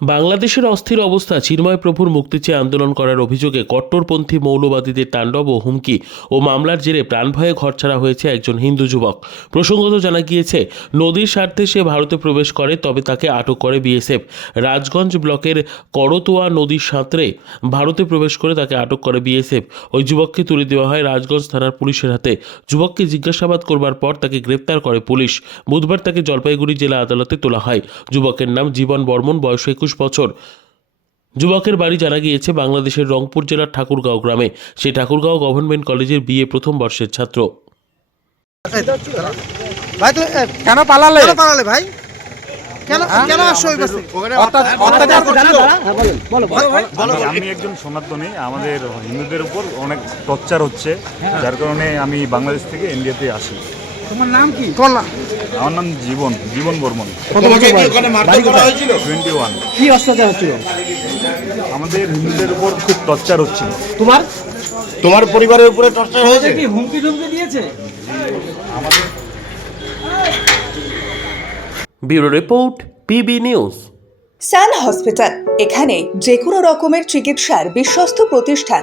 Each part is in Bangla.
বাংলাদেশের অস্থির অবস্থা, চিন্ময় প্রভুর মুক্তি চেয়ে আন্দোলন করার অভিযোগে কট্টরপন্থী মৌলবাদীদের তাণ্ডব ও হুমকি ও মামলার জেরে প্রাণভয়ে ঘরছাড়া হয়েছে একজন হিন্দু যুবক। প্রসঙ্গত জানা গিয়েছে, নদীর স্বার্থে সে ভারতে প্রবেশ করে, তবে তাকে আটক করে বিএসএফ। রাজগঞ্জ ব্লকের করতোয়া নদীর সাঁতরে ভারতে প্রবেশ করে তাকে আটক করে বিএসএফ। ওই যুবককে তুলে দেওয়া হয় রাজগঞ্জ থানার পুলিশের হাতে। যুবককে জিজ্ঞাসাবাদ করবার পর তাকে গ্রেপ্তার করে পুলিশ। বুধবার তাকে জলপাইগুড়ি জেলা আদালতে তোলা হয়। যুবকের নাম জীবন বর্মন, বয়স একুশ বছর। যুবকের বাড়ি জানা গিয়েছে বাংলাদেশের রংপুর জেলার ঠাকুরগাঁও গ্রামে। সেই ঠাকুরগাঁও গভর্নমেন্ট কলেজের বিএ প্রথম বর্ষের ছাত্র। ভাই কেন পালালে? কেন পালালে ভাই? কেন কেন পাশে অত্যাচার অত্যাচার করছিল আমি- আমি একজন সনাতনী আমাদের হিন্দুদের উপর অনেক টর্চার হচ্ছে। যার কারণে আমি বাংলাদেশ থেকে ইন্ডিয়াতে আসি। তোমার নাম কি? তোমার আমার নাম জীবন জীবন বর্মন। কত বছর বয়স? বাড়ি কোথায়? টোয়েন্টি ওয়ান কি অত্যাচার হচ্ছিল? আমাদের হিন্দুদের উপর খুব টর্চার হচ্ছিল। তোমার? তোমার পরিবারের উপরে টর্চার হয়েছে? কি হুমকি টুমকি দিয়েছে? Bureau report PB news. Sun hospital এখানে যে কোনো রকমের চিকিৎসার বিশ্বস্ত প্রতিষ্ঠান।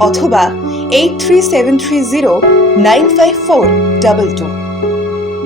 অথবা eight three seven three zero nine five four double two